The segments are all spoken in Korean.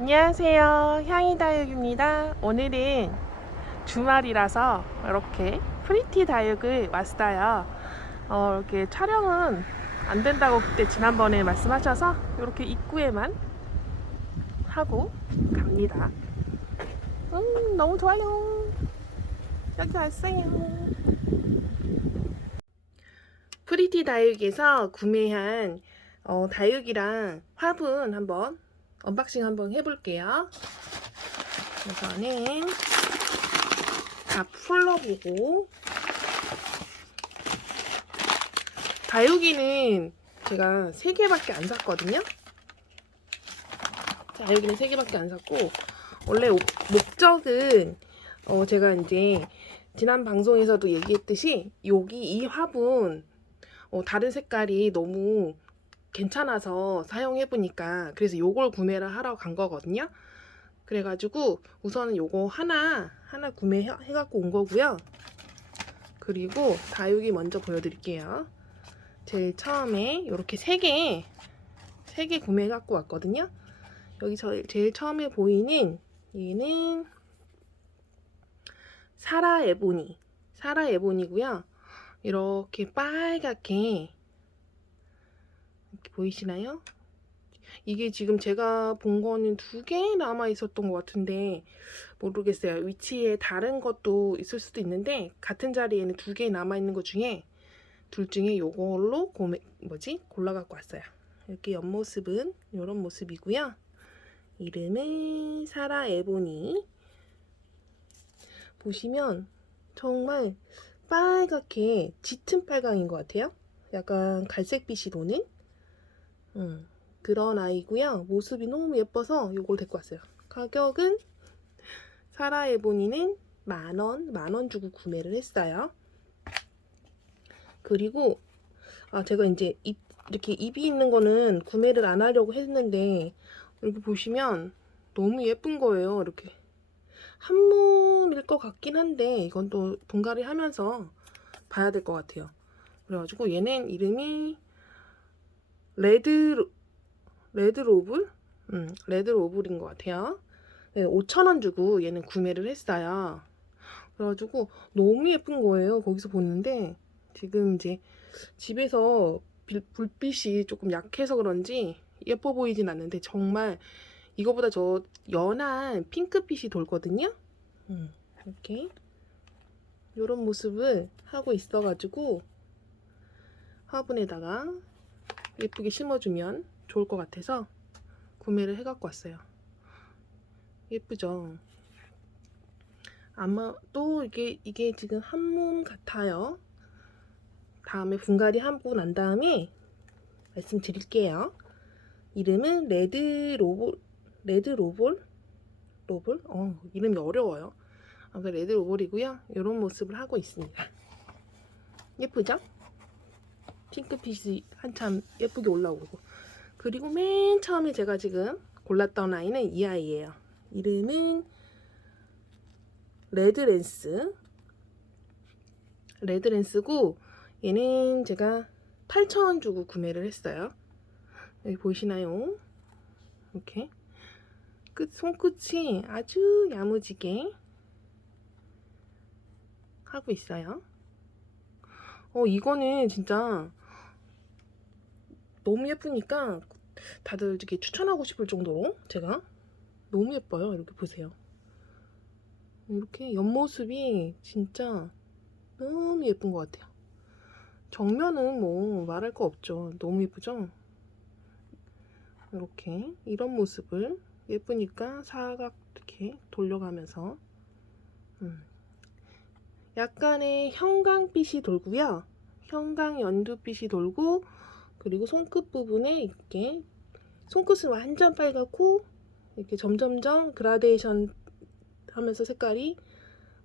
안녕하세요. 향이다육입니다. 오늘은 주말이라서 이렇게 프리티 다육을 왔어요. 어, 이렇게 촬영은 안 된다고 그때 지난번에 말씀하셔서 이렇게 입구에만 하고 갑니다. 음, 너무 좋아요. 여기 왔어요. 프리티 다육에서 구매한 어, 다육이랑 화분 한번 언박싱 한번 해볼게요. 우선은 다 풀러보고 다육이는 제가 3개밖에 안 샀거든요. 다육이는 3개밖에 안 샀고 원래 오- 목적은 어, 제가 이제 지난 방송에서도 얘기했듯이 여기 이 화분 어, 다른 색깔이 너무 괜찮아서 사용해보니까 그래서 요걸 구매를 하러 간 거거든요. 그래가지고 우선은 요거 하나 하나 구매해갖고 온 거고요. 그리고 다육이 먼저 보여드릴게요. 제일 처음에 이렇게 세 개, 세 개 구매해갖고 왔거든요. 여기 저 제일 처음에 보이는 얘는 사라 에보니, 사라 에보니고요. 이렇게 빨갛게 보이시나요? 이게 지금 제가 본 거는 두 개 남아 있었던 것 같은데 모르겠어요. 위치에 다른 것도 있을 수도 있는데 같은 자리에는 두 개 남아 있는 것 중에 둘 중에 요걸로 고매 뭐지 골라 갖고 왔어요. 이렇게 옆모습은 이런 모습이고요. 이름은 사라 에보니 보시면 정말 빨갛게 짙은 빨강인 것 같아요. 약간 갈색빛이 도는 음, 그런 아이고요. 모습이 너무 예뻐서 이걸 데리고 왔어요. 가격은 사라 에보니는 만원, 만 원 주고 구매를 했어요. 그리고 아 제가 이제 입, 이렇게 입이 있는 거는 구매를 안 하려고 했는데 여기 보시면 너무 예쁜 거예요. 이렇게 한몸일 것 같긴 한데 이건 또 분갈이 하면서 봐야 될 것 같아요. 그래가지고 얘는 이름이 레드 레드 로블? 음, 레드 로블인 것 같아요. 네, 5,000원 주고 얘는 구매를 했어요. 그래가지고 너무 예쁜 거예요. 거기서 보는데 지금 이제 집에서 빌- 불빛이 조금 약해서 그런지 예뻐 보이진 않는데 정말 이거보다 저 연한 핑크빛이 돌거든요. 음, 이렇게 이런 모습을 하고 있어가지고 화분에다가 예쁘게 심어주면 좋을 것 같아서 구매를 해갖고 왔어요. 예쁘죠? 아마 또 이게 이게 지금 한 몸 같아요. 다음에 분갈이 하고 난 다음에 말씀드릴게요. 이름은 레드 로볼 레드 로볼 로볼? 어 이름이 어려워요. 아무튼 레드 로볼이고요. 이런 모습을 하고 있습니다. 예쁘죠? 핑크빛이 한참 예쁘게 올라오고 그리고 맨 처음에 제가 지금 골랐던 아이는 이 아이예요. 이름은 레드랜스 레드랜스고 얘는 제가 8,000원 주고 구매를 했어요. 여기 보이시나요? 이렇게 끝 손끝이 아주 야무지게 하고 있어요. 어 이거는 진짜 너무 예쁘니까 다들 이렇게 추천하고 싶을 정도로 제가 너무 예뻐요. 이렇게 보세요. 이렇게 옆모습이 진짜 너무 예쁜 것 같아요. 정면은 뭐 말할 거 없죠. 너무 예쁘죠? 이렇게 이런 모습을 예쁘니까 사각 이렇게 돌려가면서 음. 약간의 형광빛이 돌고요. 형광 연두빛이 돌고 그리고 손끝 부분에 이렇게 손끝은 완전 빨갛고 이렇게 점점점 그라데이션 하면서 색깔이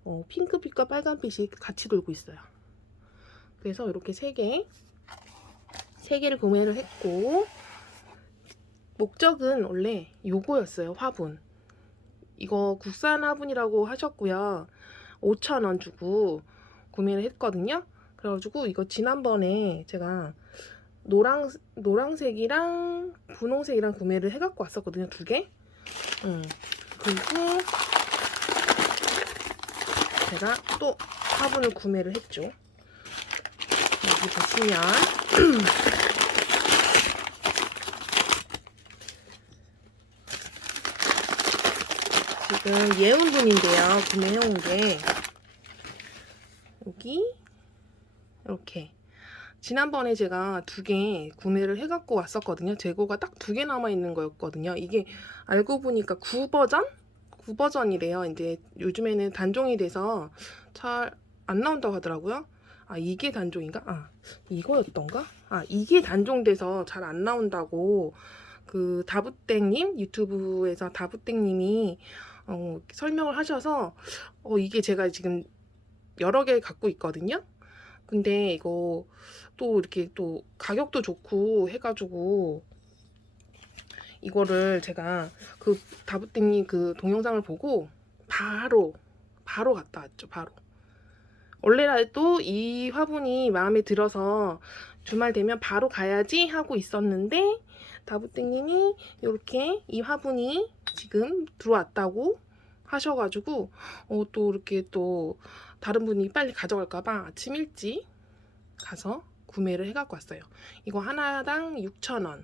어, 핑크빛과 빨간빛이 같이 돌고 있어요. 그래서 이렇게 세 개, 세 개를 구매를 했고 목적은 원래 요거였어요. 화분. 이거 국산 화분이라고 하셨고요. 5,000원 주고 구매를 했거든요. 그래가지고 이거 지난번에 제가 노랑 노랑색이랑 분홍색이랑 구매를 해갖고 왔었거든요 두 개. 음. 그리고 제가 또 화분을 구매를 했죠. 여기 보시면 지금 예운분인데요. 구매해온 게 여기 이렇게 지난번에 제가 두 개 구매를 해갖고 왔었거든요. 재고가 딱 두 개 남아있는 거였거든요. 이게 알고 보니까 9버전? 9버전이래요. 이제 요즘에는 단종이 돼서 잘 안 나온다고 하더라고요. 아, 이게 단종인가? 아, 이거였던가? 아, 이게 단종돼서 잘 안 나온다고 그 다부땡님 유튜브에서 다부땡님이 어, 설명을 하셔서 어, 이게 제가 지금 여러 개 갖고 있거든요. 근데 이거 또 이렇게 또 가격도 좋고 해가지고 이거를 제가 그 다부땡님 그 동영상을 보고 바로 바로 갔다 왔죠. 바로. 원래라도 이 화분이 마음에 들어서 주말 되면 바로 가야지 하고 있었는데 다부땡님이 이렇게 이 화분이 지금 들어왔다고 하셔가지고 어, 또 이렇게 또 다른 분이 빨리 가져갈까봐 아침 일찍 가서 구매를 해갖고 왔어요. 이거 하나당 6,000원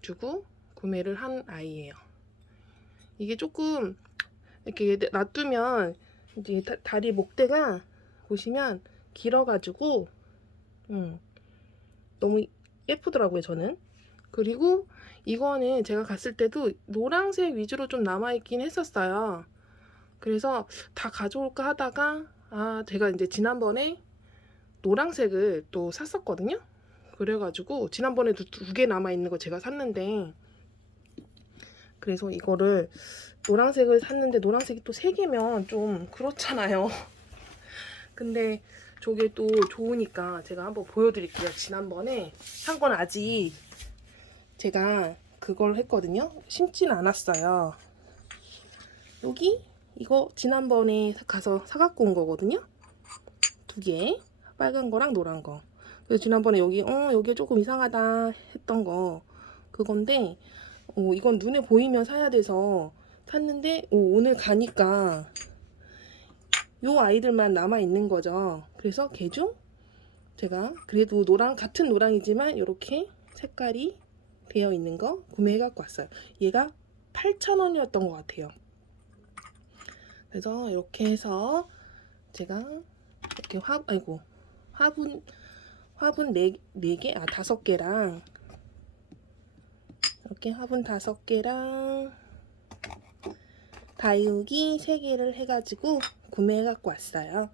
주고 구매를 한 아이예요. 이게 조금 이렇게 놔두면 이제 다, 다리 목대가 보시면 길어가지고 음, 너무 예쁘더라고요 저는. 그리고 이거는 제가 갔을 때도 노란색 위주로 좀 남아있긴 했었어요. 그래서 다 가져올까 하다가 아 제가 이제 지난번에 노란색을 또 샀었거든요. 그래가지고 지난번에도 두 개 남아있는 거 제가 샀는데 그래서 이거를 노란색을 샀는데 노란색이 또 세 개면 좀 그렇잖아요. 근데 저게 또 좋으니까 제가 한번 보여드릴게요. 지난번에 산 건 아직 제가 그걸 했거든요. 심진 않았어요. 여기 이거 지난번에 가서 사갖고 온 거거든요. 두 개. 빨간 거랑 노란 거. 그래서 지난번에 여기 어 여기 조금 이상하다 했던 거 그건데 어, 이건 눈에 보이면 사야 돼서 샀는데 오, 오늘 가니까 요 아이들만 남아 있는 거죠. 그래서 개중 제가 그래도 노랑 같은 노랑이지만 이렇게 색깔이 되어 있는 거 구매해 갖고 왔어요. 얘가 8,000원이었던 것 같아요. 그래서 이렇게 해서 제가 이렇게 화 아이고 화분 화분 네, 네 개, 아 다섯 개랑 이렇게 화분 다섯 개랑 다육이 세 개를 해가지고 구매해 갖고 왔어요.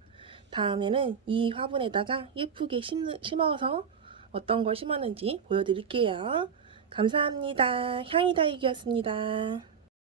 다음에는 이 화분에다가 예쁘게 심, 심어서 어떤 걸 심었는지 보여드릴게요. 감사합니다. 향이 다육이었습니다.